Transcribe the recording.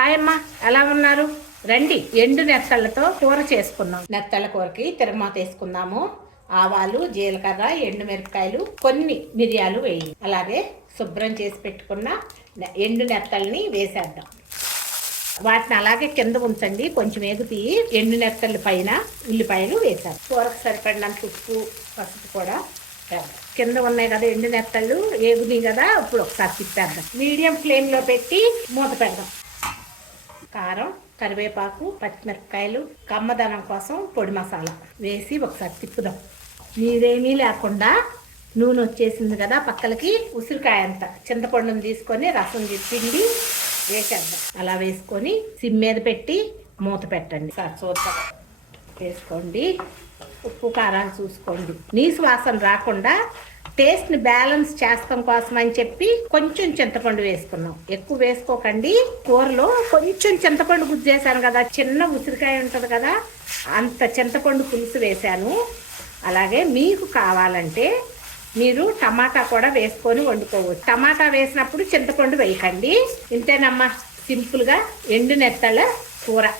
Hi అమ్మ ఎలా ఉన్నారు? రండి ఎండు నెత్తళ్ళతో కూర చేసుకున్నాం నెత్తళ్ళ కూరకి తిరగమాత వేసుకుందాము. ఆవాలు జీలకర్ర ఎండు మిరపకాయలు కొన్ని మిరియాలు వేయి అలాగే శుభ్రం చేసి పెట్టుకున్న ఎండు నెత్తల్ని వేసేద్దాం. వాటిని అలాగే కింద ఉంచండి. కొంచెం ఎగుతి ఎండు నెత్తల పైన ఉల్లిపాయలు వేసాం కూరకు సరిపడినంత ఉప్పు పసుపు కూడా కింద ఉన్నాయి కదా ఎండు నెత్తళ్ళు ఏగునాయి కదా ఇప్పుడు ఒకసారి తిప్పేద్దాం. మీడియం ఫ్లేమ్లో పెట్టి మూత పెడదాం. కారం కరివేపాకు పచ్చిమిరపకాయలు కమ్మదనం కోసం పొడి మసాలా వేసి ఒకసారి తిప్పుదాం. నీరేమీ లేకుండా నూనె వచ్చేసింది కదా పక్కలకి ఉసిరికాయ అంత. చింతపండును తీసుకొని రసం పిండి వేసేద్దాం. అలా వేసుకొని సిమ్ మీద పెట్టి మూత పెట్టండి. సార్ చూద్దాం. వేసుకోండి. ఉప్పు కారాలు చూసుకోండి. నీసు వాసన రాకుండా టేస్ట్ని బ్యాలెన్స్ చేస్తాం కోసం అని చెప్పి కొంచెం చింతపండు వేసుకున్నాం. ఎక్కువ వేసుకోకండి. కూరలో కొంచెం చింతపండు గుజ్జేసాను కదా చిన్న ఉసిరికాయ ఉంటుంది కదా అంత చింతపండు పులుసు వేశాను. అలాగే మీకు కావాలంటే మీరు టమాటా కూడా వేసుకొని వండుకోవచ్చు. టమాటా వేసినప్పుడు చింతపండు వేయకండి. ఇంతేనమ్మా సింపుల్గా ఎండు నెత్తళ్ళ కూర.